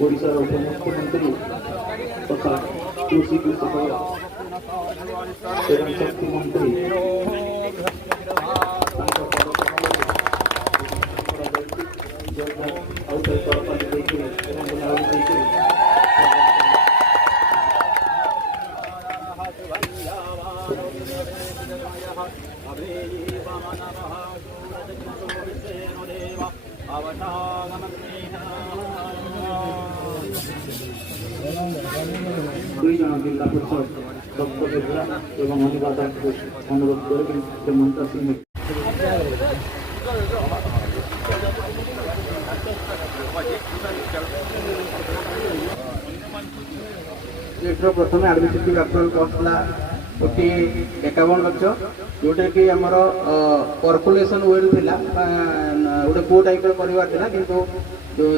ओडिशार उपमुख्यमंत्री तथा कृषि कृषक एवं शक्ति मंत्री दुई जन जिला परिषद डॉक्टर बेहरा एवं अनुवादक को अनुरोध कर ममता सिंह प्रथम एडमिनिस्ट्रेटिव अप्रूवल कॉस्टला 51 लक्ष जोटा कि आमर कर्पुलेसन वेल थिला गोटे को टाइप करवार थिला किंतु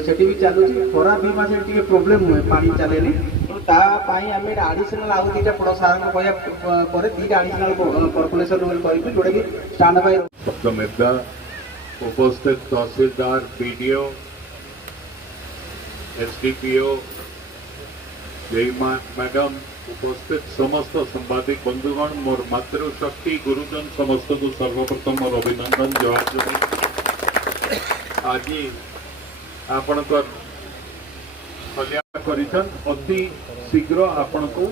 सेठी भी चलू खरा भी मास टी प्रोब्लेम हुए पानी चलेनी आम आडिशनाल आउ दीटा पड़ सार कहया दीटा आडिशनाल कर्पुलेसन वेल कर जोटा कि स्टैंड बाय उपस्थित तहसीलदार पीडीओ एसडीपीओ मैडम उपस्थित समस्त सांबादिक बंधुगण मोर मातृशक्ति गुरुजन समस्त को सर्वप्रथम मोर अभिनंदन जवाब आज आपण कल्याण अति शीघ्र आपण को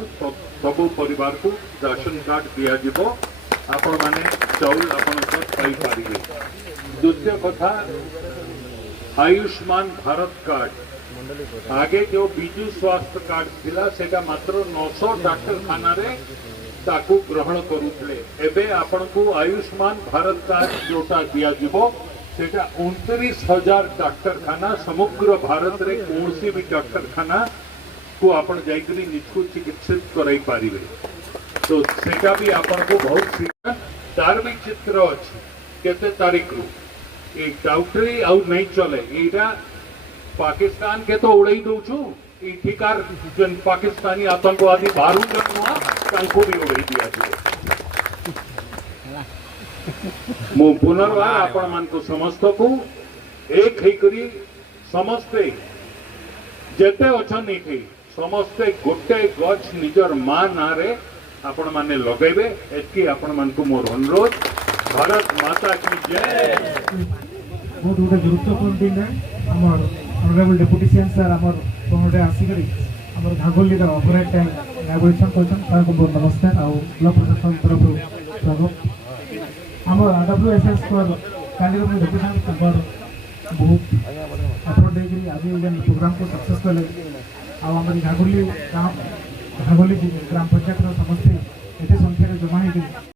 सबु परिवार को राशन कार्ड दिज्व आपण माने चाउल आपण पाई पारे। द्वितीय कथा आयुष्मान भारत कार्ड आगे जो बिजु स्वास्थ्य कार्ड थिला सेटा मात्र 900 डाक्तरखाना रे ताकू ग्रहण करुले एबे आपण को आयुष्मान भारत कार्ड जोटा दिया जीवो सेटा 29,000 डाक्तरखाना समग्र भारत रे कौनसी भी डाक्तरखाना को आपण जाइकरी निजको चिकित्सित कराई पारिबे। तो सेटा भी आपण को बहुत शीघ्र तार भी चित्र अछि केते तारीख रु ए डाउटरी आउ नहीं चले एटा पाकिस्तान के तो उड़ई दौचु ठिकार जन पाकिस्तानी आतंकवादी बारू नुआ भी उड़ई दिया मु पुनर्वार आपण मान को समस्त को एक करी समस्ते जेते अछन एठी समस्ते गोटे गछ निजर मां ना रे आपण माने लगेबे एतकी आपण मान को मोर अनुरोध। भारत माता की जय। बहुत गुरुत्वपूर्ण दिन है हमर ऑनरेबल डेप्यूटी सीएम सर आमर पहुंचे आसिकरी आमर घागोली ऑपरेट टाइम इनॉग्रेशन करछन ताको बहुत नमस्कार आ ब्लॉक प्रशासन तरफ स्वागत आमर आरडब्ल्यूएसएस पर काली डेप्यूटेशन खबर बहुत एफर्ट देकरी आज ये प्रोग्राम को सक्सेस कले आ आमर घागोली ग्राम पंचायत समस्त एते संख्या जमा है।